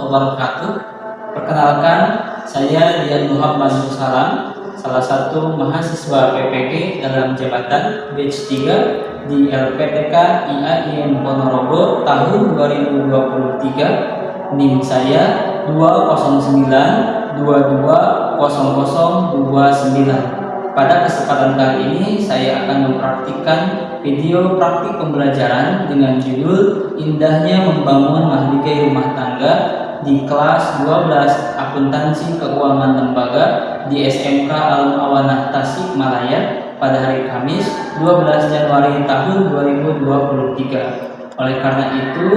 wabarakatuh. Perkenalkan, saya Dian Muhammad Salam, salah satu mahasiswa PPG dalam jabatan batch 3 di LPTK IAIN Ponorogo tahun 2023. NIM saya 209220029. Pada kesempatan kali ini saya akan mempraktikkan video praktik pembelajaran dengan judul Indahnya Membangun Mahligai Rumah Tangga di kelas 12 Akuntansi Keuangan Lembaga di SMK Al-Awanah Tasikmalaya pada hari Kamis 12 Januari tahun 2023. Oleh karena itu,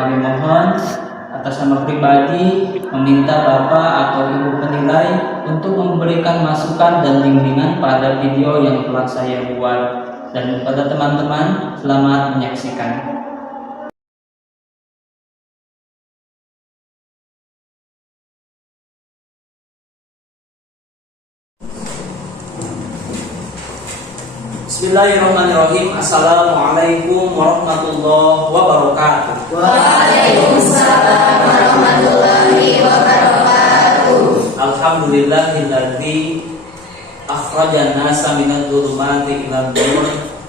kami mohon atas nama pribadi meminta Bapak atau Ibu penilai untuk memberikan masukan dan bimbingan pada video yang telah saya buat. Dan kepada teman-teman, selamat menyaksikan. Bismillahirrahmanirrahim. Assalamualaikum warahmatullahi wabarakatuh. Waalaikumsalam warahmatullahi wabarakatuh. Alhamdulillahilladzi akhrajan nasa minadh dhulumati ilan nur.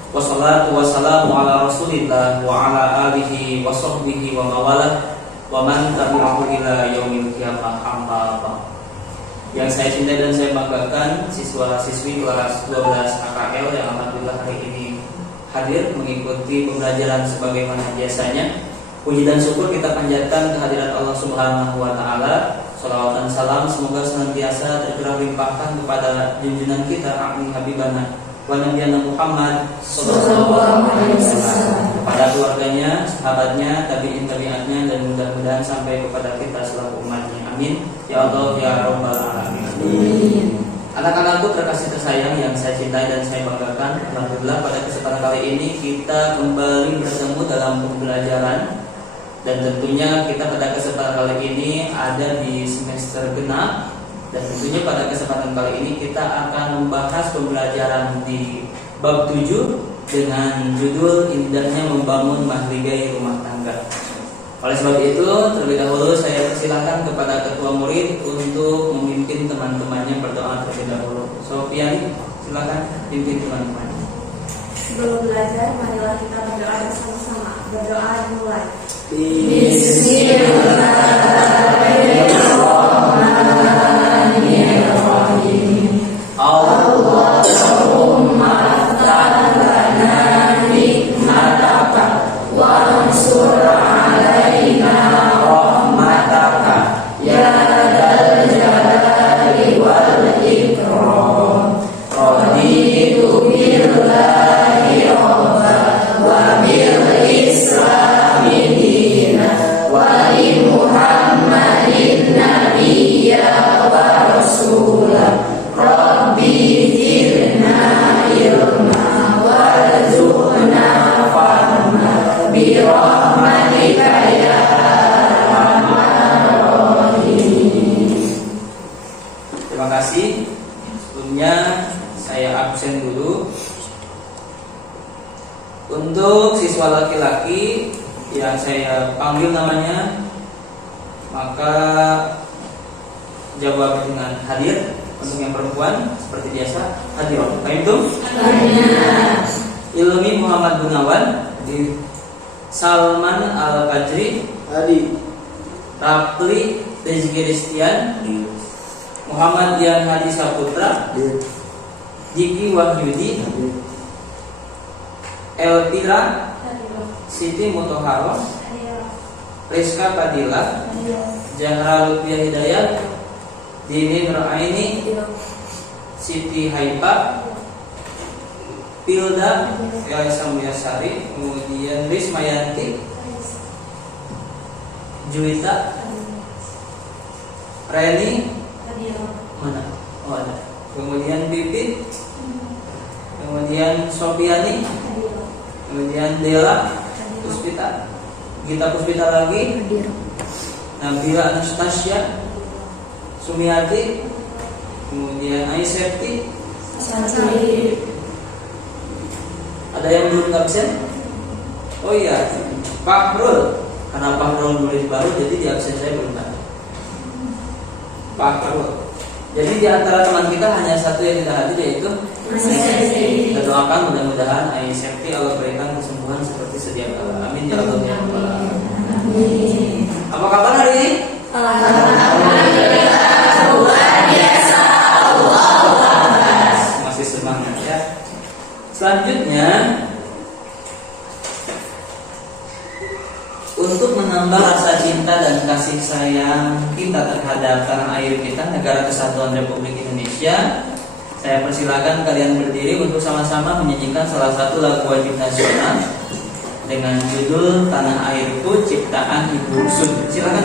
Wassalatu wassalamu ala Rasulillah wa ala alihi wa sahbihi wa mawalah wa man tabi'ahu ila yaumil qiyamah. Amma ba'd. Yang saya cintai dan saya banggakan, siswa-siswi kelas 12 AKL yang alhamdulillah hari ini hadir mengikuti pembelajaran sebagaimana biasanya. Puji dan syukur kita panjatkan kehadirat Allah Subhanahu wa taala. Shalawat dan salam semoga senantiasa tercurah limpahkan kepada junjungan kita Amin Habibana wa Nabiyana Muhammad sallallahu alaihi wasallam, kepada keluarganya, sahabatnya, tabi'in tabi'atnya, dan mudah-mudahan sampai kepada kita selaku umatnya. Amin ya Allah ya Rabbal alamin. Anak-anakku terkasih tersayang yang saya cintai dan saya banggakan, alhamdulillah pada kesempatan kali ini kita kembali bertemu dalam pembelajaran. Dan tentunya kita pada kesempatan kali ini ada di semester genap. Dan tentunya pada kesempatan kali ini kita akan membahas pembelajaran di bab 7 dengan judul Indahnya Membangun Mahligai Rumah Tangga. Oleh sebab itu, terlebih dahulu saya persilakan kepada ketua murid untuk memimpin teman-temannya berdoa terlebih dahulu. Sofiani, silakan pimpin teman-temannya. Sebelum belajar, marilah kita berdoa bersama-sama. Berdoa dimulai. Bismillahirrahmanirrahim. Allahumma aftah lana nikmataka wa ansur alaina rahmataka ya dzal jalali wal ikram. Raditu billahi rabba wa bil islami dina wa li Muhammadin nabiyya wa rasulah. Rabbi zidna ilma warzuqna fahma bi rahmatika ya arhamar rahimin. Terima kasih. Sebelumnya saya absen dulu. Untuk siswa laki-laki yang saya panggil namanya, maka jawab dengan hadir. Untuk yang perempuan seperti biasa hadirah. Fahimtum? Ilmi Muhammad Gunawan, di Salman Al-Fajri, Hadi, Rapli Rezeki Ristian, Muhammad Dian Hadi Saputra, Jiki Wahyudi, Elvira Siti Mutoharo, Rizka Padilla, Zahra Lutfiah Hidayat, Dini Nuraini, Siti Haifa, Pilda Elisa Muyasari, kemudian Rismayanti, Juwita, Reni, mana? Oh ada. Kemudian Pipit, kemudian Sofiani, kemudian Dela Puspita, Gita Puspita lagi, Nabila Anastasia, Sumiati, kemudian Aisyati. Ada yang belum absen? Oh iya, Pak Rul. Karena Pak Rul nulis baru, jadi di absen saya belum ada. Pak Karul. Jadi di antara teman kita hanya satu yang tidak hadir, yaitu kita doakan mudah-mudahan Ai Septi Allah berikan kesembuhan seperti sedia kala. Amin ya rabbal alamin. Apa kabar hari ini? Alhamdulillah luar biasa. Masih semangat ya. Selanjutnya, untuk menambah rasa cinta dan kasih sayang kita terhadap tanah air kita, Negara Kesatuan Republik Indonesia, saya persilakan kalian berdiri untuk sama-sama menyanyikan salah satu lagu wajib nasional dengan judul Tanah Airku ciptaan Ibu Sud. Silakan.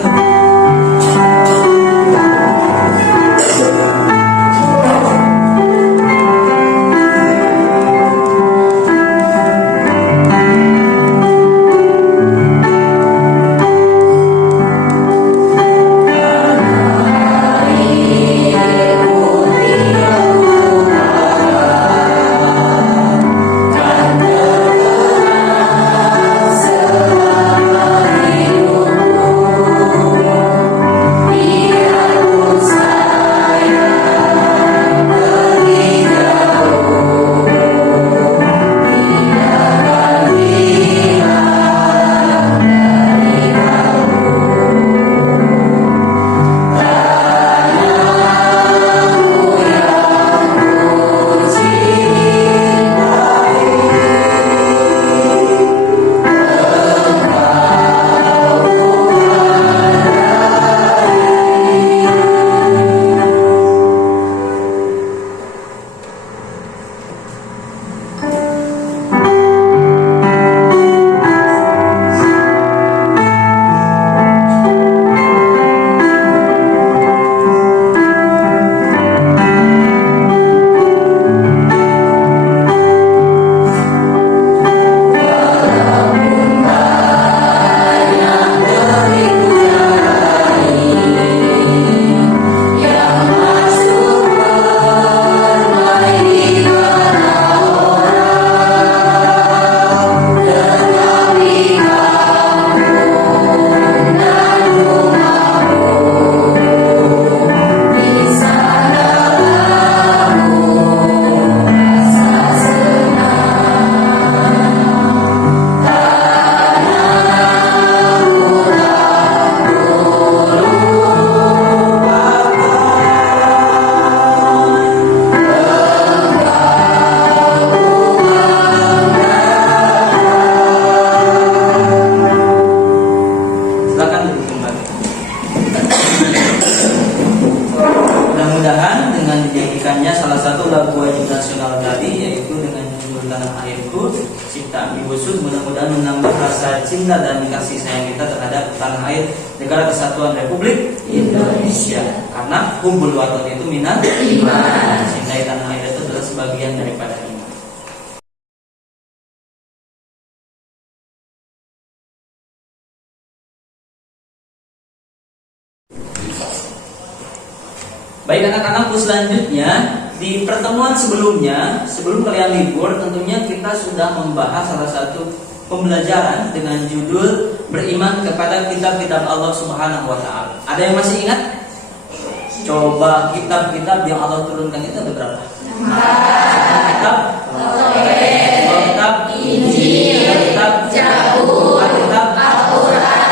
Mudah-mudahan dengan dinyanyikannya salah satu lagu wajib nasional tadi, yaitu dengan judul Tanah Airku ciptaan Ibu Sud, mudah-mudahan menambah rasa cinta dan kasih sayang kita terhadap tanah air Negara Kesatuan Republik Indonesia. Karena hubbul watan itu minat iman. Cintai tanah air itu adalah sebagian daripada iman. Baik anak-anakku, selanjutnya di pertemuan sebelumnya, sebelum kalian libur, tentunya kita sudah membahas salah satu pembelajaran dengan judul beriman kepada kitab-kitab Allah Subhanahu wa taala. Ada yang masih ingat? Coba kitab-kitab yang Allah turunkan itu ada berapa? Kitab Kitab Injil, kitab Zabur, kitab Al-Qur'an.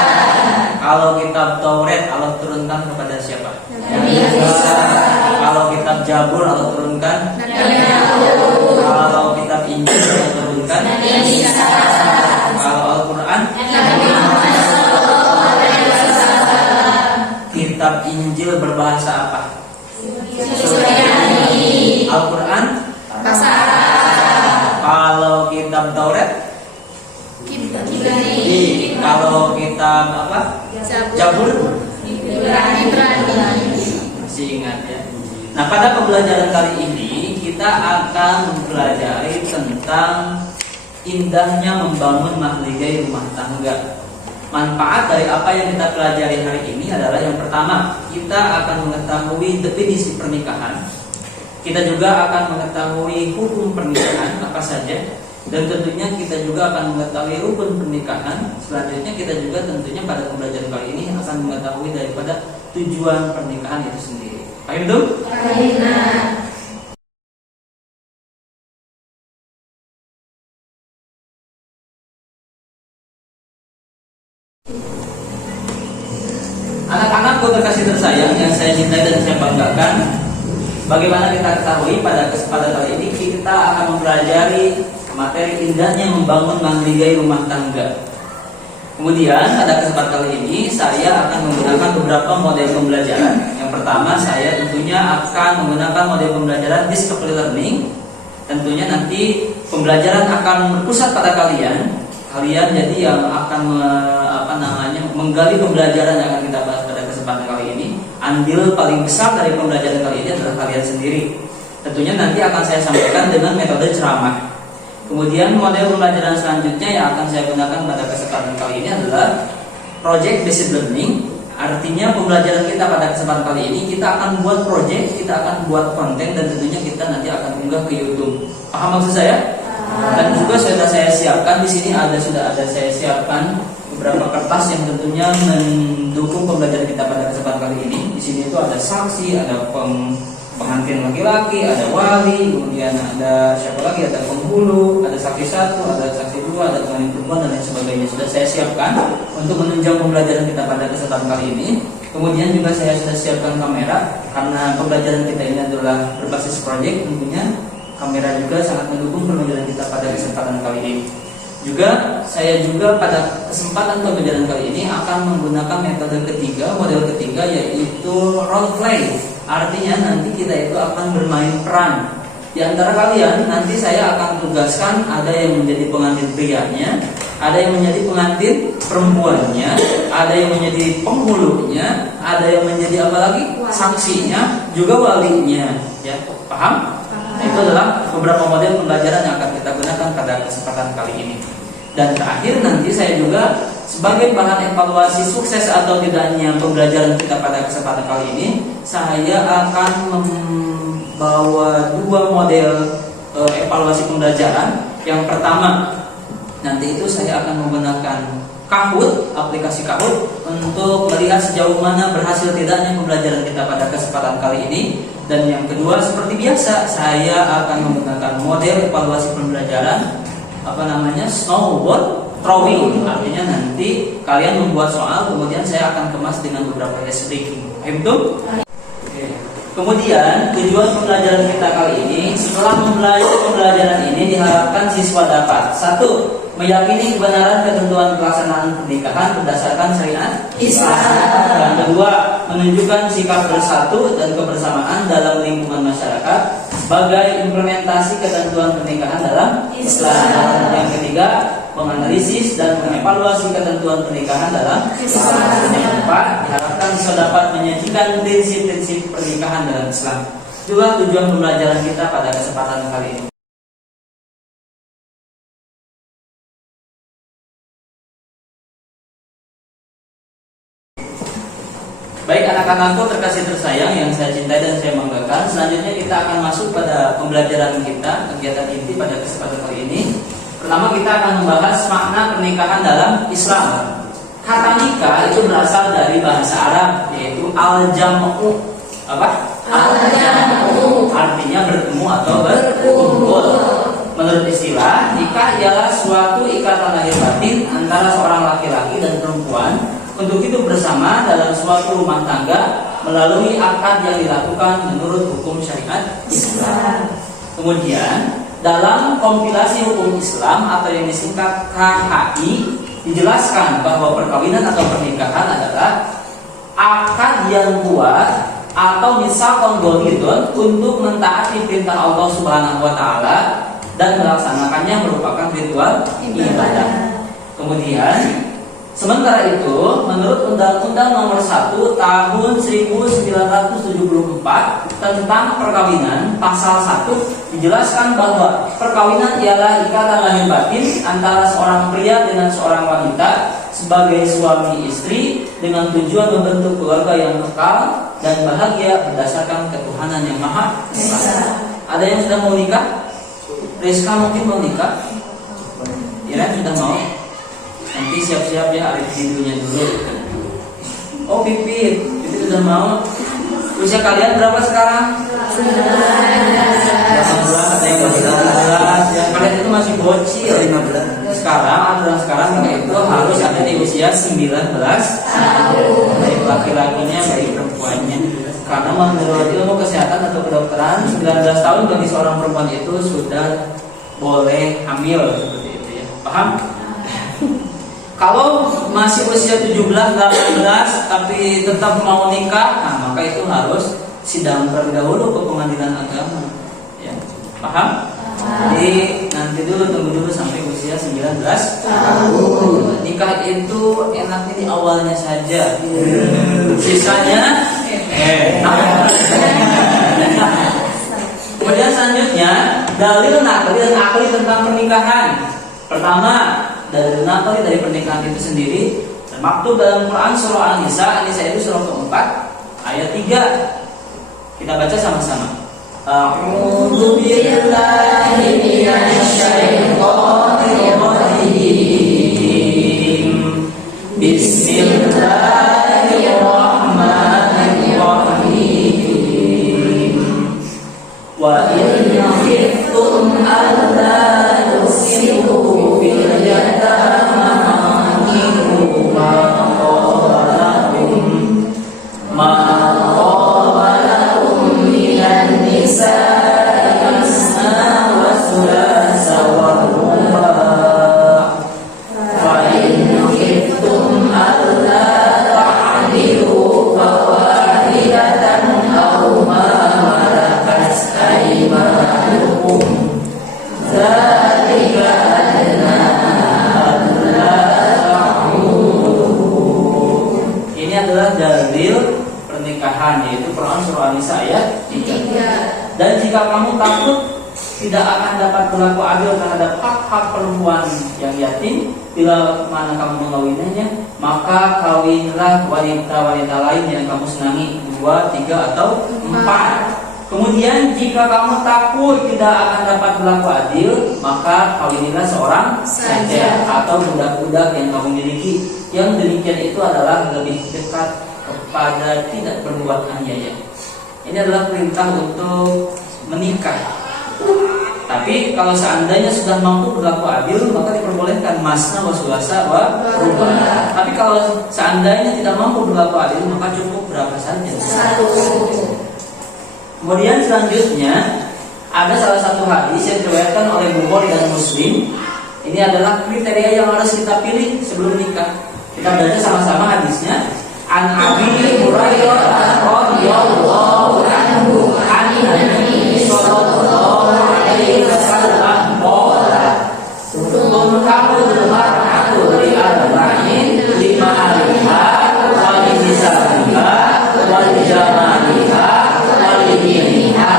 Kalau kitab Taurat Allah turunkan kepada siapa? Nabi Musa. Kalau kitab Zabur Allah turunkan Nabi Daud. Kalau kitab Injil Allah turunkan Nabi Isa. Kalau Al-Qur'an Nabi Muhammad sallallahu alaihi wasallam. Kitab Injil berbahasa apa? Suryani. Al-Qur'an bahasa Arab. Kalau kitab Taurat Ibrani. Kalau kitab apa? Zabur Ibrani. Masih ingat ya? Nah, pada pembelajaran kali ini kita akan mempelajari tentang indahnya membangun mahligai rumah tangga. Manfaat dari apa yang kita pelajari hari ini adalah yang pertama, kita akan mengetahui definisi pernikahan. Kita juga akan mengetahui hukum pernikahan apa saja. Dan tentunya kita juga akan mengetahui rukun pernikahan. Selanjutnya kita juga tentunya pada pembelajaran kali ini akan mengetahui daripada tujuan pernikahan itu sendiri. Paham belum? Paham. Anak-anakku terkasih tersayang yang saya cintai dan saya banggakan, bagaimana kita ketahui pada kesempatan kali ini kita akan mempelajari materi indahnya membangun mandiri rumah tangga. Kemudian pada kesempatan kali ini saya akan menggunakan beberapa model pembelajaran. Yang pertama, saya tentunya akan menggunakan model pembelajaran discovery learning. Tentunya nanti pembelajaran akan berpusat pada kalian. Kalian jadi yang akan menggali pembelajaran yang akan kita bahas pada kesempatan kali ini. Andil paling besar dari pembelajaran kali ini adalah kalian sendiri. Tentunya nanti akan saya sampaikan dengan metode ceramah. Kemudian model pembelajaran selanjutnya yang akan saya gunakan pada kesempatan kali ini adalah project based learning. Artinya pembelajaran kita pada kesempatan kali ini kita akan buat project, kita akan buat konten, dan tentunya kita nanti akan unggah ke YouTube. Paham maksud saya? Dan juga sudah saya siapkan di sini sudah ada saya siapkan beberapa kertas yang tentunya mendukung pembelajaran kita pada kesempatan kali ini. Di sini itu ada saksi, ada pengantin laki-laki, ada wali, kemudian ada siapa lagi, ada penghulu, ada saksi 1, ada saksi 2, ada pengantin perempuan, dan lain sebagainya. Sudah saya siapkan untuk menunjang pembelajaran kita pada kesempatan kali ini. Kemudian juga saya sudah siapkan kamera, karena pembelajaran kita ini adalah berbasis project. Tentunya kamera juga sangat mendukung pembelajaran kita pada kesempatan kali ini. Juga saya juga pada kesempatan pembelajaran kali ini akan menggunakan metode ketiga, model ketiga, yaitu role play. Artinya nanti kita itu akan bermain peran. Di antara kalian nanti saya akan tugaskan ada yang menjadi pengantin prianya, ada yang menjadi pengantin perempuannya, ada yang menjadi penghulunya, ada yang menjadi apa lagi? Saksinya, juga walinya. Ya, paham? Nah, itu adalah beberapa model pembelajaran yang akan kita gunakan pada kesempatan kali ini. Dan terakhir nanti saya juga sebagai bahan evaluasi sukses atau tidaknya pembelajaran kita pada kesempatan kali ini, saya akan membawa dua model evaluasi pembelajaran. Yang pertama, nanti itu saya akan menggunakan Kahoot, aplikasi Kahoot, untuk melihat sejauh mana berhasil tidaknya pembelajaran kita pada kesempatan kali ini. Dan yang kedua, seperti biasa, saya akan menggunakan model evaluasi pembelajaran snowboard throwing. Artinya nanti kalian membuat soal, kemudian saya akan kemas dengan beberapa ice breaking. Itu. Kemudian tujuan pembelajaran kita kali ini, setelah mempelajari pembelajaran ini diharapkan siswa dapat: 1. Meyakini kebenaran ketentuan pelaksanaan pernikahan berdasarkan syariat Islam. Dan kedua, menunjukkan sikap bersatu dan kebersamaan dalam lingkungan masyarakat sebagai implementasi ketentuan pernikahan dalam Islam. Yang ketiga, menganalisis dan mengevaluasi ketentuan pernikahan dalam Islam. Yang keempat, diharapkan siswa dapat menyajikan prinsip-prinsip pernikahan dalam Islam. Itulah tujuan pembelajaran kita pada kesempatan kali ini. Baik anak-anakku terkasih tersayang yang saya cintai dan saya banggakan, selanjutnya kita akan masuk pada pembelajaran kita, kegiatan inti pada kesempatan kali ini. Pertama, kita akan membahas makna pernikahan dalam Islam. Kata nikah itu berasal dari bahasa Arab, yaitu al-jam'u. Apa? Al-jam'u. Artinya bertemu atau berkumpul. Menurut istilah, nikah ialah suatu ikatan lahir batin antara seorang laki-laki dan perempuan untuk hidup bersama dalam suatu rumah tangga melalui akad yang dilakukan menurut hukum syariat Islam. Kemudian dalam kompilasi hukum Islam atau yang disingkat KHI dijelaskan bahwa perkawinan atau pernikahan adalah akad yang kuat atau misal golidon untuk mentaati perintah Allah Subhanahu wa taala dan melaksanakannya merupakan ritual ibadah. Kemudian sementara itu, menurut Undang-Undang Nomor 1 Tahun 1974 tentang perkawinan, pasal 1 dijelaskan bahwa perkawinan ialah ikatan lahir batin antara seorang pria dengan seorang wanita sebagai suami istri dengan tujuan membentuk keluarga yang kekal dan bahagia berdasarkan ketuhanan yang Maha Esa. Ada yang sudah mau nikah? Rizka mungkin mau nikah? Iren sudah mau? Nanti siap-siap ya, alif pintunya dulu. Oh Pipit sudah mau. Usia kalian berapa sekarang? 18, ada yang 19 ya. Kalian itu masih bocil. 15. Sekarang aturan sekarang itu harus ada di usia 19 tahun. Baik laki-lakinya, baik perempuannya. Karena menurut ilmu kesehatan atau kedokteran 19 tahun bagi seorang perempuan itu sudah boleh hamil seperti itu ya. Paham? Kalau masih usia 17, 18 tapi tetap mau nikah, nah maka itu harus sidang terlebih dahulu ke pengadilan agama. Ya, paham? Jadi nanti dulu tunggu dulu sampai usia 19 tahun. Nikah itu enaknya di awalnya saja. Sisanya Kemudian selanjutnya dalil nakli dan akli tentang pernikahan. Pertama, dalil nakli dari pernikahan itu sendiri termaktub dalam Quran surah An-Nisa. An-Nisa itu surah keempat ayat 3. Kita baca sama-sama. A'udzu billahi minasyaitonir rajim. Bismillahirrahmanirrahim. Wa in khiftum alla tusiru fil yatama fankihu ma qala lakum minan nisa'i masna wa thulatha wa ruba'. Fa in khiftum alla ta'dilu fawahidatan aw ma malakat aymanukum dzalika adna alla ta'udhu. Ini adalah dalil pernikahan, yaitu Quran surah An-Nisa ayat 3. Dan jika kamu takut tidak akan dapat berlaku adil terhadap hak-hak perempuan yang yatim bila mana kamu mengawininya, maka kawinlah wanita-wanita lain yang kamu senangi, 2, 3 atau 4. Kemudian jika kamu takut tidak akan dapat berlaku adil, maka kawinilah seorang saja atau budak-budak yang kamu miliki. Yang demikian itu adalah lebih dekat kepada tidak berbuat aniaya. Ini adalah perintah untuk menikah. Tapi kalau seandainya sudah mampu berlaku adil, maka diperbolehkan masna wa sulasa wa ruba'. Tapi kalau seandainya tidak mampu berlaku adil, maka cukup berapa saja? 1. Kemudian selanjutnya ada salah satu hadis yang diriwayatkan oleh Bukhari dan Muslim. Ini adalah kriteria yang harus kita pilih sebelum nikah. Kita baca sama-sama hadisnya. An Abi Hurairah radhiyallahu anhu an Nabi sallallahu alaihi wasallam qala tunkamul mar'atu li arba'in lima alaiha wa li nisaiha wa li jamaliha wa li diniha.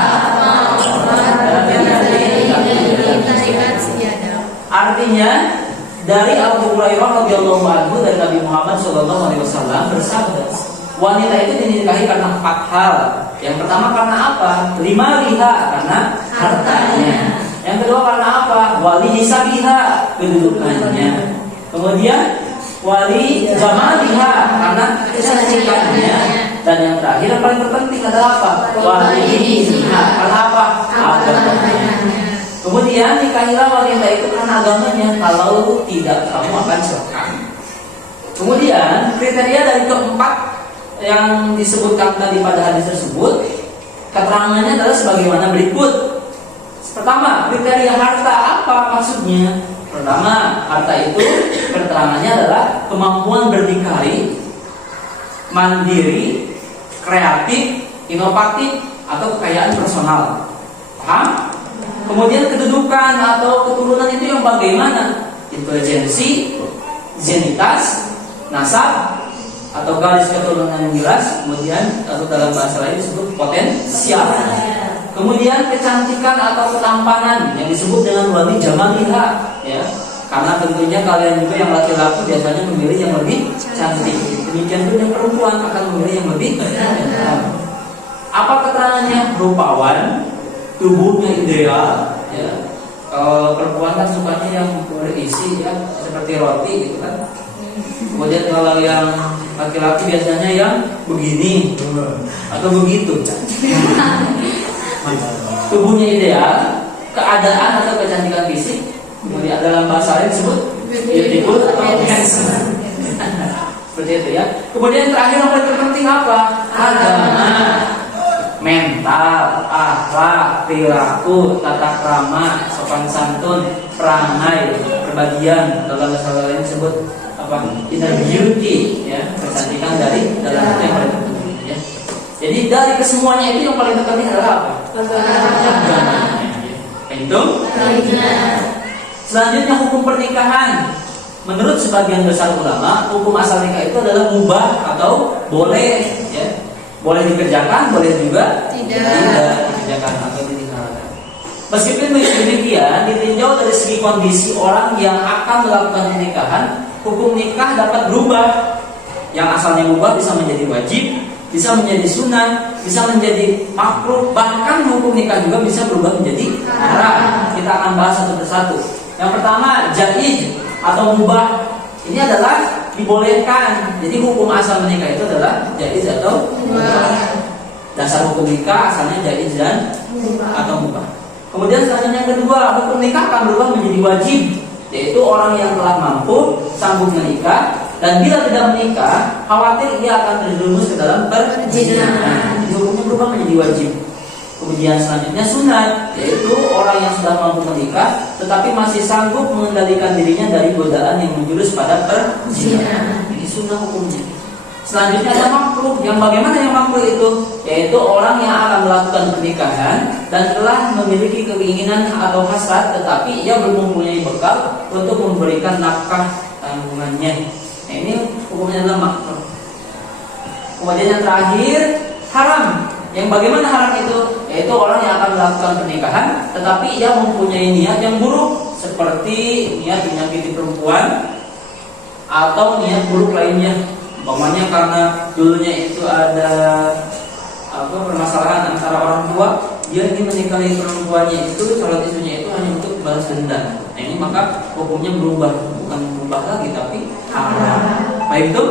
Artinya dari Abu Hurairah radhiyallahu anhu dari Nabi Muhammad sallallahu alaihi wasallam bersabda, wanita itu dinikahi karena 4 hal. Yang pertama karena apa? 5 liha, karena hartanya. Yang kedua karena apa? Wali hisabiha, kedudukannya. Kemudian wali jamaliha, karena kecantikannya. Dan yang terakhir yang paling terpenting adalah apa? Wali diniha, karena apa? Agamanya. Kemudian nikahilah wanita itu karena agamanya. Kalau tidak, kamu akan celaka. Kemudian kriteria dari keempat yang disebutkan tadi pada hadis tersebut, keterangannya adalah sebagaimana berikut. Pertama, kriteria harta apa maksudnya? Pertama, harta itu keterangannya adalah kemampuan berdikari, mandiri, kreatif, inovatif, atau kekayaan personal. Paham? Kemudian kedudukan atau keturunan itu yang bagaimana? Intelijensi, zenitas, nasab, atau garis keturunan yang jelas. Kemudian atau dalam bahasa lain disebut potensial. Kemudian kecantikan atau ketampanan yang disebut dengan wali jamaliha, ya. Karena tentunya kalian juga yang laki-laki biasanya memilih yang lebih cantik. Demikian pun yang perempuan akan memilih yang lebih cantik. Apa keterangannya? Rupawan, tubuhnya ideal, ya. Kalau perempuan kan sukanya yang berisi ya, seperti roti gitu kan. Kemudian kalau yang laki-laki biasanya yang begini atau begitu. Tubuhnya ideal, keadaan atau kecantikan fisik, kemudian dalam bahasa lain disebut beautiful atau handsome. Seperti itu ya. Kemudian terakhir yang paling terpenting apa? Agama, mental, akhlak, perilaku, tata krama, sopan santun, perangai, perbagian, dalam bahasa lain disebut apa? Inner beauty, ya, kecantikan dari dalam itu yang paling terpenting. Ya. Jadi dari kesemuanya itu yang paling terpenting adalah apa? Agama. Itu. Selanjutnya hukum pernikahan. Menurut sebagian besar ulama, hukum asal nikah itu adalah mubah atau boleh, ya. Boleh dikerjakan, boleh juga tidak dikerjakan atau ditinggalkan. Meskipun demikian, ditinjau dari segi kondisi orang yang akan melakukan pernikahan, hukum nikah dapat berubah. Yang asalnya mubah bisa menjadi wajib, bisa menjadi sunnah, bisa menjadi makruh, bahkan hukum nikah juga bisa berubah menjadi haram. Kita akan bahas satu persatu. Yang pertama, jaiz atau mubah. Ini adalah dibolehkan. Jadi hukum asal menikah itu adalah jaiz atau mubah. Dasar hukum nikah asalnya jaiz dan atau mubah. Kemudian selanjutnya yang kedua, hukum nikah akan berubah menjadi wajib, yaitu orang yang telah mampu sanggup menikah dan bila tidak menikah khawatir ia akan terjerumus ke dalam perzinahan. Jadi hukumnya berubah menjadi wajib. Kemudian selanjutnya sunat, yaitu orang yang sudah mampu menikah tetapi masih sanggup mengendalikan dirinya dari godaan yang menjurus pada perzinahan. Ini sunnah hukumnya. Selanjutnya ada makruh. Yang bagaimana yang makruh itu? Yaitu orang yang akan melakukan pernikahan dan telah memiliki keinginan atau hasrat tetapi ia belum mempunyai bekal untuk memberikan nafkah tanggungannya. Nah, ini hukumnya adalah makruh. Kemudian yang terakhir, haram. Yang bagaimana haram itu? Yaitu orang yang akan melakukan pernikahan tetapi ia mempunyai niat yang buruk, seperti niat menyakiti perempuan atau niat buruk lainnya. Umpamanya karena dulunya itu ada permasalahan antara orang tua, dia ingin menikahi perempuannya itu, calon istrinya itu hanya untuk balas dendam. Nah, ini maka hukumnya berubah, bukan berubah lagi tapi haram. Baik itu?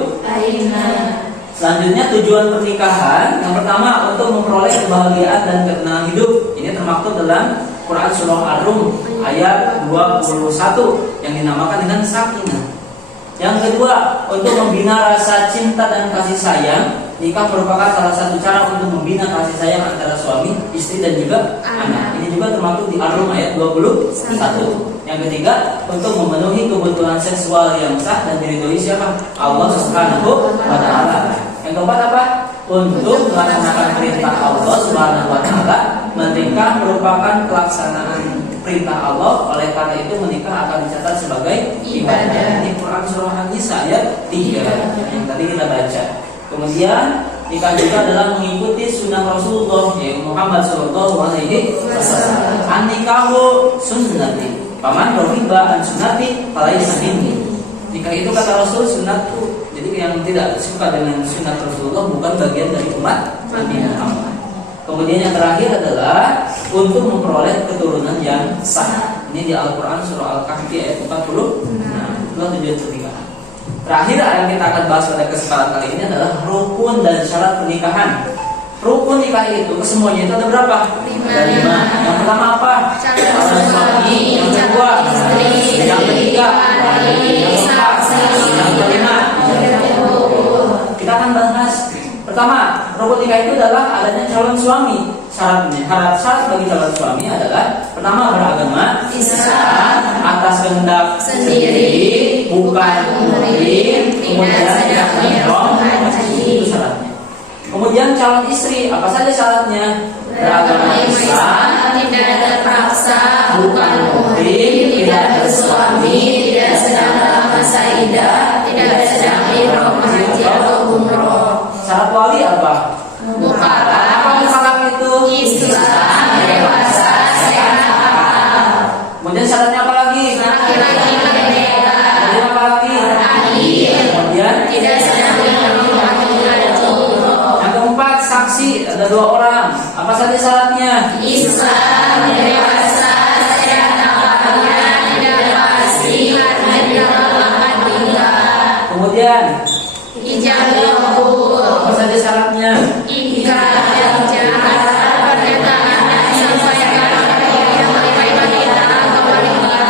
Selanjutnya tujuan pernikahan. Yang pertama untuk memperoleh kebahagiaan dan ketenangan hidup. Ini termaktub dalam Quran Surah Ar-Rum ayat 21 yang dinamakan dengan sakinah. Yang kedua untuk membina rasa cinta dan kasih sayang. Nikah merupakan salah satu cara untuk membina kasih sayang antara suami, istri dan juga anak. Ini juga termaktub di Ar-Rum ayat 21. Yang ketiga untuk memenuhi kebutuhan seksual yang sah dan diridhoi siapa? Allah Subhanahu wa taala. Yang keempat apa? Untuk melaksanakan perintah Allah Subhanahu wa taala. Menikah merupakan pelaksanaan perintah Allah, oleh karena itu menikah akan dicatat sebagai ibadah. Ini Quran surah An-Nisa ayat 3 yang tadi kita baca. Kemudian nikah juga adalah mengikuti sunnah Rasulullah yaitu Muhammad sallallahu alaihi wasallam. An-nikahu sunnati, paman rohiba an sunnati falaisa minni. Nikah itu kata Rasul sunnatku. Jadi yang tidak suka dengan sunnah Rasulullah bukan bagian dari umat Nabi Muhammad. Kemudian yang terakhir adalah untuk memperoleh keturunan yang sah. Ini di Al-Quran surah Al-Kahfi ayat 40. Nah, itulah tujuan pernikahan. Terakhir yang kita akan bahas pada kesempatan kali ini adalah rukun dan syarat pernikahan. Rukun nikah itu kesemuanya itu ada berapa? 5. Yang pertama apa? Calon suami. Yang kedua, yang ketiga, yang keempat, yang kelima. Kita akan bahas. Pertama, rukun nikah itu adalah adanya calon suami. Syarat bagi calon suami adalah pertama beragama Islam, atas kehendak sendiri, bukan muhrim, kemudian tidak ihram haji. Itu syaratnya. Kemudian calon istri, apa saja syaratnya? Beragama Islam, tidak terpaksa, bukan muhrim, tidak bersuami, tidak sedang dalam masa iddah, tidak sedang ihram haji atau umroh. Syarat wali apa? Mukallaf. Apa mukallaf itu? Islam, dewasa, sehat, akal. Kemudian syaratnya apa lagi? Laki-laki merdeka. Kemudian apa lagi? Adil. Kemudian Tidak sedang ihram haji atau umroh. yang keempat saksi, ada 2 orang. Apa saja syaratnya? Islam, dewasa, sehat, akal. Kemudian ijazah kabul. apa saja syaratnya? Jika pernyataan yang disampaikan yang menyampaikan kita kepada kita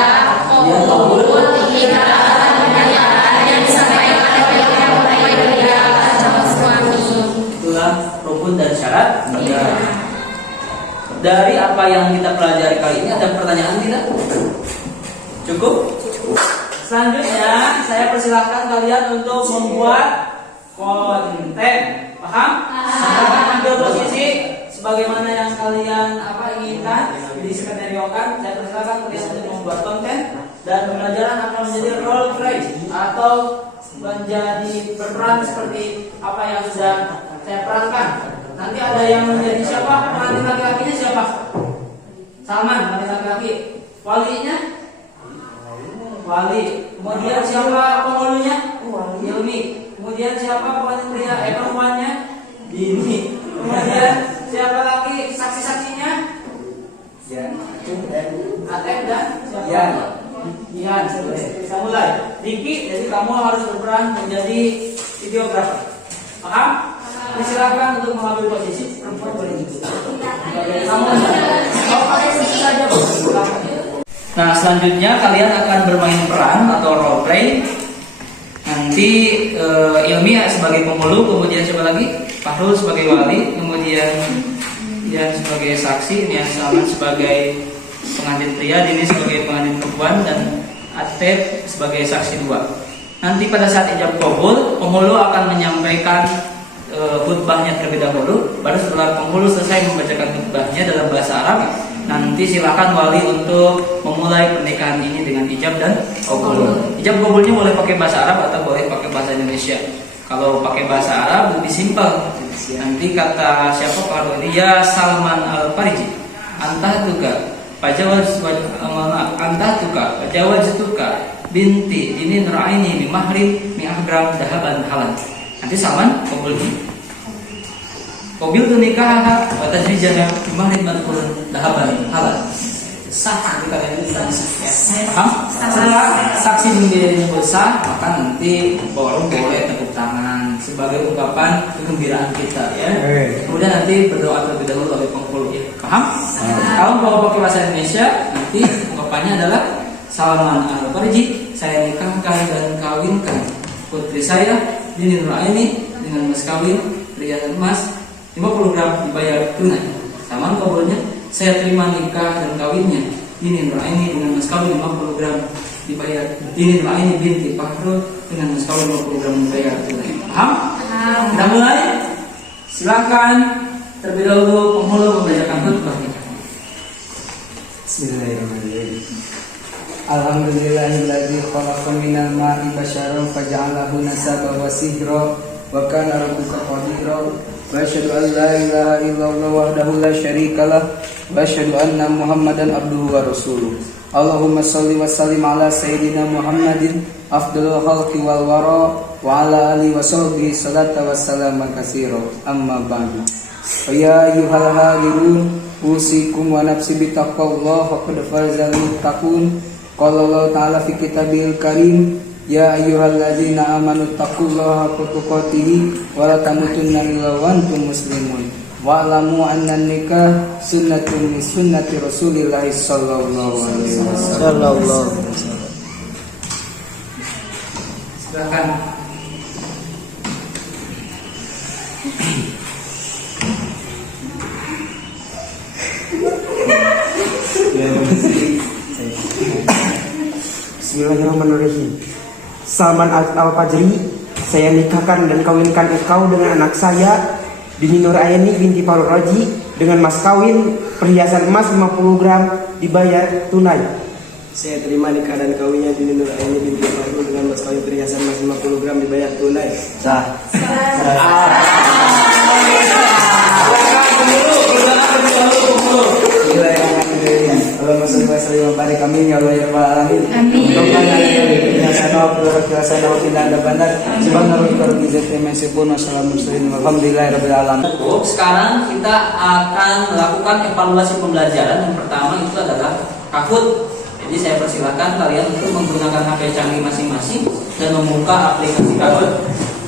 kabul. Jika pernyataan yang disampaikan yang menyampaikan kita sama suami. Itulah rukun dan syarat negara. Dari apa yang kita pelajari kali ini ada pertanyaan tidak? Cukup? Selanjutnya saya persilahkan kalian untuk membuat konten. Paham? Silakan ambil posisi sebagaimana yang kalian inginkan, diskenario-kan. Saya persilahkan kalian untuk membuat konten dan pembelajaran akan menjadi role play atau menjadi berperan seperti apa yang sudah saya perankan. Nanti ada yang menjadi siapa? Pengantin laki-lakinya siapa? Salman, pengantin laki-laki. Walinya? Wali. Kemudian siapa penghulunya? Ilmi. Kemudian siapa pengantin pria? Perempuannya? Bini. Kemudian siapa lagi saksi-saksinya? Atep dan siapa? Ian. Kita mulai. Riki, jadi kamu harus berperan menjadi videografer. Paham? Silakan untuk mengambil posisi. Perempuan boleh ikut. Kamu pakai posisi saja. Nah, selanjutnya kalian akan bermain peran atau role play. Nanti Ilmi sebagai penghulu, kemudian siapa lagi? Fahrul sebagai wali, kemudian Ian sebagai saksi, Ian Salman sebagai pengantin pria, Dini sebagai pengantin perempuan, dan Atep sebagai saksi dua. Nanti pada saat ijab qabul, penghulu akan menyampaikan khutbahnya terlebih dahulu. Baru setelah penghulu selesai membacakan khutbahnya dalam bahasa Arab, nanti silakan wali untuk memulai pernikahan ini dengan ijab dan qabul. Ijab qabulnya boleh pakai bahasa Arab atau boleh pakai bahasa Indonesia. Kalau pakai bahasa Arab lebih simpel. Nanti kata siapa kalau ini ya Salman Al-Fariji, antah tuka pajawaj tuka binti ini nuraini mi mahrim mi ahgram dahaban halan. Nanti Salman qabulnya qabil tu nikah wa tajrijana mi mahrim madkhul dahaban halan. Sah nanti kalian ini sah. Paham? Setelah saksi menyebut sah, maka nanti baru boleh tepuk tangan sebagai ungkapan kegembiraan kita, ya. Kemudian nanti berdoa terlebih dahulu oleh penghulu, ya. Paham? Kalau mau pakai bahasa Indonesia, nanti ungkapannya adalah Salman Al-Fariji, saya nikahkan dan kawinkan putri saya Dini Nuraini dengan mas kawin perhiasan emas 50 gram dibayar tunai. Sama kabulnya, saya terima nikah dan kawinnya Dini Nuraini dengan mas kawin 50 gram dibayar. Dini Nuraini binti Fahrul dengan mas kawin 50 gram dibayar tunai. Paham? Kita mulai. Silakan terlebih dahulu penghulu membacakan khutbah kita. Bismillahirrahmanirrahim. Alhamdulillahilladzi khalaqa minal ma'i basyaran faja'alahu nasaban wa sihra wa kana rabbuka qadira. Wa asyhadu an la ilaha illallah wahdahu la syarikalah wa asyhadu anna Muhammadan abduhu wa rasuluh. Allahumma shalli wa sallim ala sayyidina Muhammadin afdhalul khalqi wal wara wa ala alihi wa sahbihi salata wa salama katsira. Amma ba'du. Ya ayyuhal hadirun usikum wa nafsi bittaqwallahi faqad fazal muttaqun. Qala Allah ta'ala fi kitabil karim ya ayyuhalladzina amanu taqullaha haqqa tuqatih wa la tamutunna illa wa antum muslimun wa alamu anna nikah sunnatun min sunnati Rasulillah sallallahu alaihi wasallam. Silakan. Bismillahirrahmanirrahim. Salman Al-Fariji, saya nikahkan dan kawinkan engkau dengan anak saya Dini Nuraini binti Fahrul Raji dengan mas kawin perhiasan emas 50 gram dibayar tunai. Saya terima nikah dan kawinnya Dini Nuraini binti Fahrul dengan mas kawin perhiasan emas 50 gram dibayar tunai. Sah. Allahumma shalli wa sallim wa barik amin ya Allah ya rabbal alamin. Amin. Ya sana wa sana wa inna bandar subhanallahi wa bihamdihi wa salamun alhamdulillahi rabbil alamin. Sekarang kita akan melakukan evaluasi pembelajaran. Yang pertama itu adalah kahut, Jadi saya persilakan kalian untuk menggunakan HP canggih masing-masing dan membuka aplikasi Kahoot.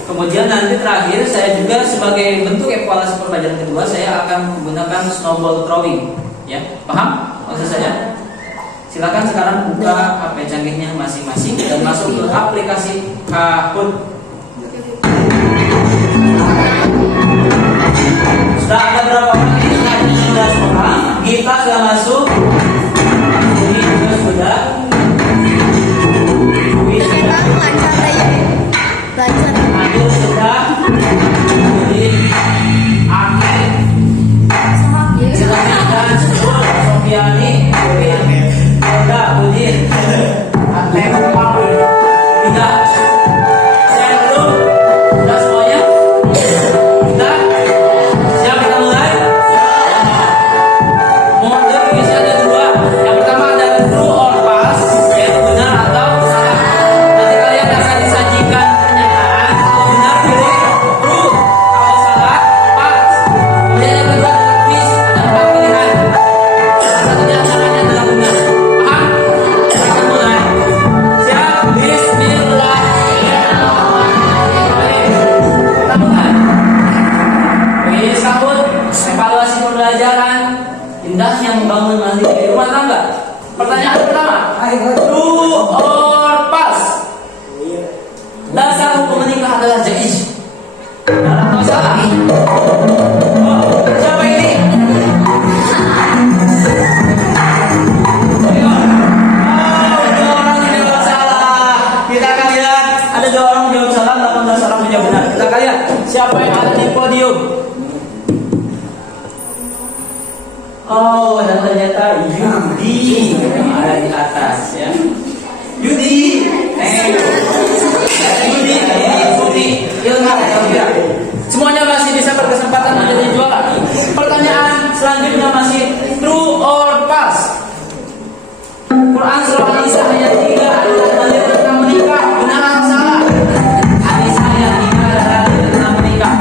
Kemudian nanti terakhir saya juga sebagai bentuk evaluasi pembelajaran kedua saya akan menggunakan snowball throwing. Ya, paham maksud saya? Silakan sekarang buka HP canggihnya masing-masing dan masuk ke aplikasi Kahoot. Sudah ada berapa orang ini? Sudah semua. Kita sudah masuk. Ini juga sudah. Bang, lancar aja. Lancar. Adul sudah. Jadi akhir. Silakan Sofiani, Yoga, Budin, Atem, Power, tidak. Saya dulu, sudah semuanya. Sudah. Siap kita mulai. Mohon revisi ada dua. Yang pertama ada true or false, yaitu benar atau salah. Nanti kalian akan disajikan pernyataan. Kalau benar pilih true, kalau salah false. Kemudian yang kedua adalah quiz, ada 4 pilihan. Salah satu di antaranya adalah benar. Paham? Kita mulai. Siap? Bismillahirrahmanirrahim. Kita mulai. Kuis Kahoot, evaluasi pembelajaran, indahnya membangun mandiri rumah tangga. Pertanyaan pertama, true or false? Dasar hukum menikah adalah jaiz. Benar atau salah? Oh, siapa ini? Ayo. Oh, 2 orang yang jawab salah. Kita akan lihat ada 2 orang yang jawab salah, 18 orang yang jawab benar. Kita akan lihat siapa yang ada di podium. Oh, dan ternyata Yudi yang ada di atas ya. Yudi, Yudi, Yudi, Ilham, semuanya masih bisa berkesempatan menjadi juara. Pertanyaan selanjutnya masih true or false? Quran surah An-Nisa ayat 3 adalah dalil tentang menikah. Benar atau salah? An-Nisa ayat 3 adalah dalil tentang menikah.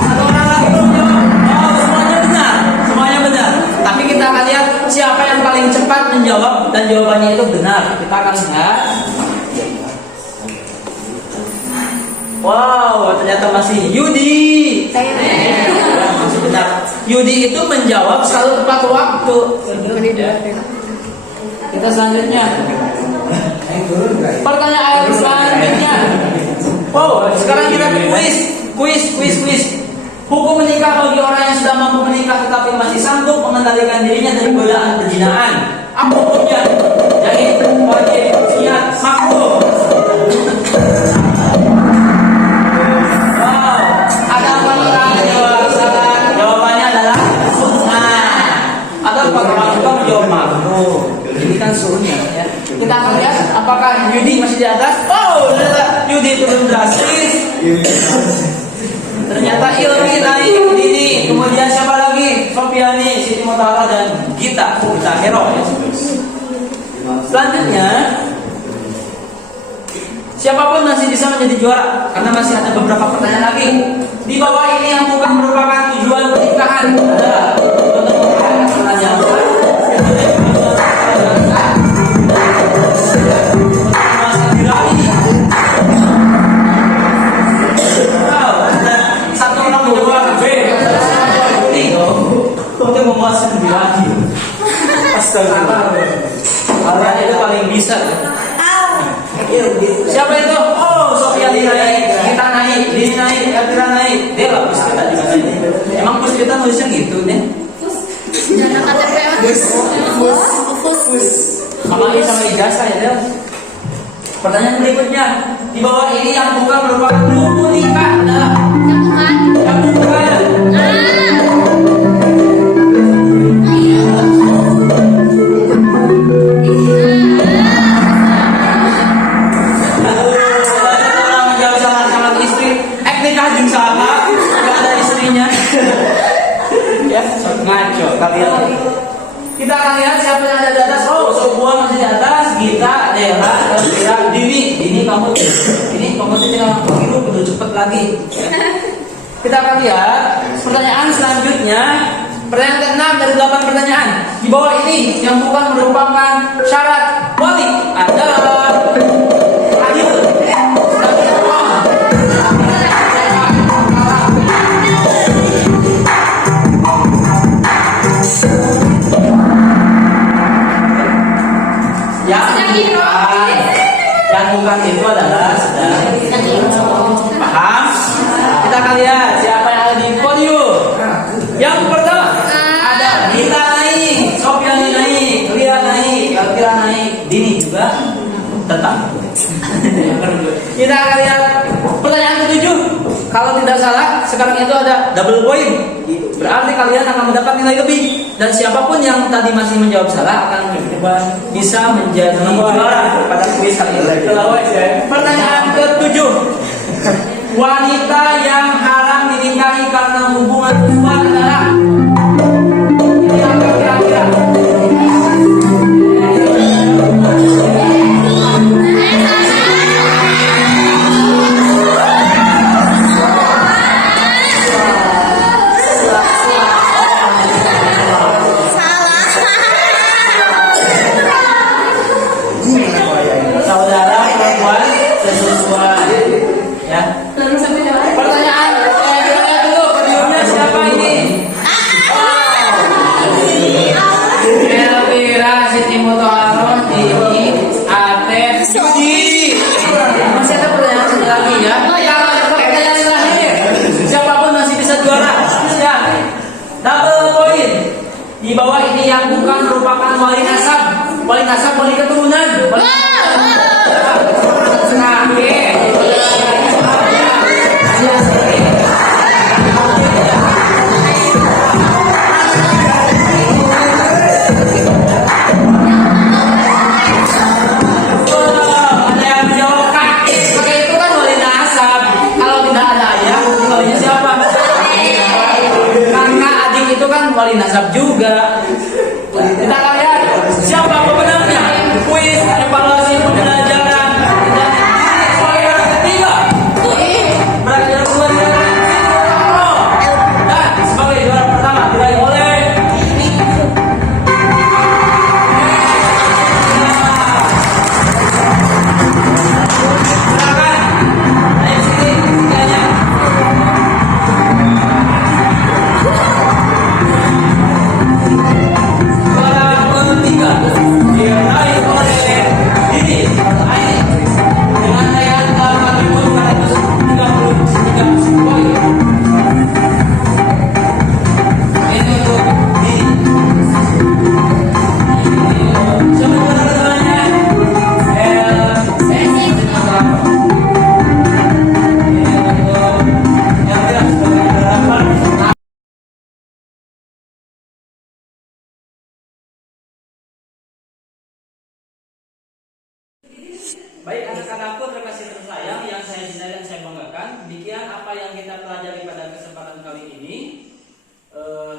Satu orang lagi belum jawab. Oh, semuanya benar. Semuanya benar. Tapi kita akan lihat siapa yang paling cepat menjawab dan jawabannya itu benar. Kita akan lihat. Wow, ternyata masih Yudi. Masih benar. Yudi itu menjawab selalu tepat waktu. Kita selanjutnya. Pertanyaan selanjutnya. Oh, sekarang kita kuis. Hukum menikah bagi orang yang sudah mampu menikah tetapi masih sanggup mengendalikan dirinya dari godaan perzinaan. Apa hukumnya? Jadi wajib, niat, makruh. Wow, ada 4 orang yang jawab salah. Jawabannya adalah sunnah. Ada 4 orang juga menjawab makruh. Ini kan sunnah ya. Kita akan lihat apakah Yudi masih di atas. Oh, ternyata Yudi turun drastis. Ternyata Ilmi naik Dini. Kemudian siapa lagi? Sofiani, Siti Mutara dan Gita Hero ya. Selanjutnya siapapun masih bisa menjadi juara karena masih ada beberapa pertanyaan lagi. Di bawah ini yang bukan merupakan tujuan pernikahan adalah untuk menghadirkan pertanyaan. Satu orang menjawab B. Untuk memuaskan lagi. Astagfirullah. Kalian itu paling bisa. Siapa itu? Oh, Sofiani naik, kita naik, Dini naik, Elvira naik. Dia lah puskita juga naik. Emang puskita nulisnya gitu deh. Jangan KTP Apalagi sama ijazah ya Del. Pertanyaan berikutnya, di bawah ini yang bukan merupakan rukun nikah adalah yang bukan. Orang menjawab sama istri, nikah jeng sama, nggak ada istrinya. Ya, ngaco kalian. Kita akan lihat siapa yang ada di atas. Oh, Sobuan masih di atas. Gita, Dela, Elvira, Dini kamu tinggal biru kudu cepet lagi. Kita akan lihat pertanyaan selanjutnya. Pertanyaan ke-6 dari 8 pertanyaan. Di bawah ini yang bukan merupakan syarat wali adalah adil. Yang bukan itu adalah paham. Kita akan lihat siapa yang ada di podium. Yang pertama ada Dita naik, Sofiani naik, Ria naik, Elvira naik, Dini juga tetap. Kita akan lihat pertanyaan ke-7. Kalau tidak salah, sekarang itu ada double point. Berarti kalian akan mendapat nilai lebih. Dan siapapun yang tadi masih menjawab salah akan bisa menjadi juara pada kuis kali ini. Pertanyaan ke-7. Wanita yang haram dinikahi karena hubungan seksual adalah yang kira-kira. Saudara perempuan sesuai ya. Pertanyaan dulu, podiumnya siapa ini? Elvira, Siti Mutharon, Dini, Atef, Yudi. Masih ada pertanyaan satu lagi ya. Yang pertanyaan terakhir, siapapun masih bisa juara. Ya. Double point. Di bawah ini yang bukan merupakan wali nasab, wali keturunan. Wali nasab juga. Kita akan lihat siapa pemenangnya. Kuis evaluasi pembelajaran dan poin yang ketiga berarti yang kedua dan sebagai juara pertama diraih oleh silakan ayo sini tiganya. Diraih oleh Dini dengan raihan 8.433 poin. Ini untuk Dini. Siapa namanya? Baik anak-anakku terkasih tersayang yang saya cintai dan saya banggakan, demikian apa yang kita pelajari pada kesempatan kali ini.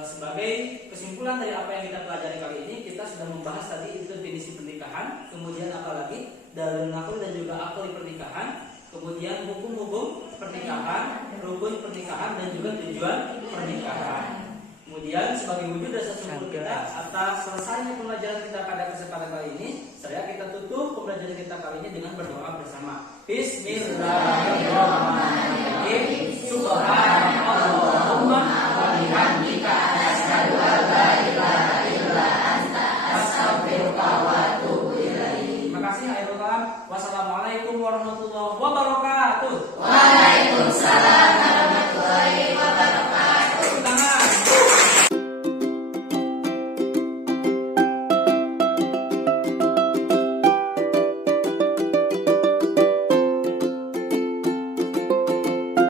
Sebagai kesimpulan dari apa yang kita pelajari kali ini, kita sudah membahas tadi itu definisi pernikahan, kemudian apalagi dalil nakul dan juga akal pernikahan, kemudian hukum-hukum pernikahan, rukun pernikahan dan juga tujuan pernikahan. Kemudian sebagai wujud rasa syukur kita atas selesainya pembelajaran kita pada kesempatan kali ini, kita tutup pembelajaran kita kali ini dengan berdoa bersama. Bismillahirrahmanirrahim.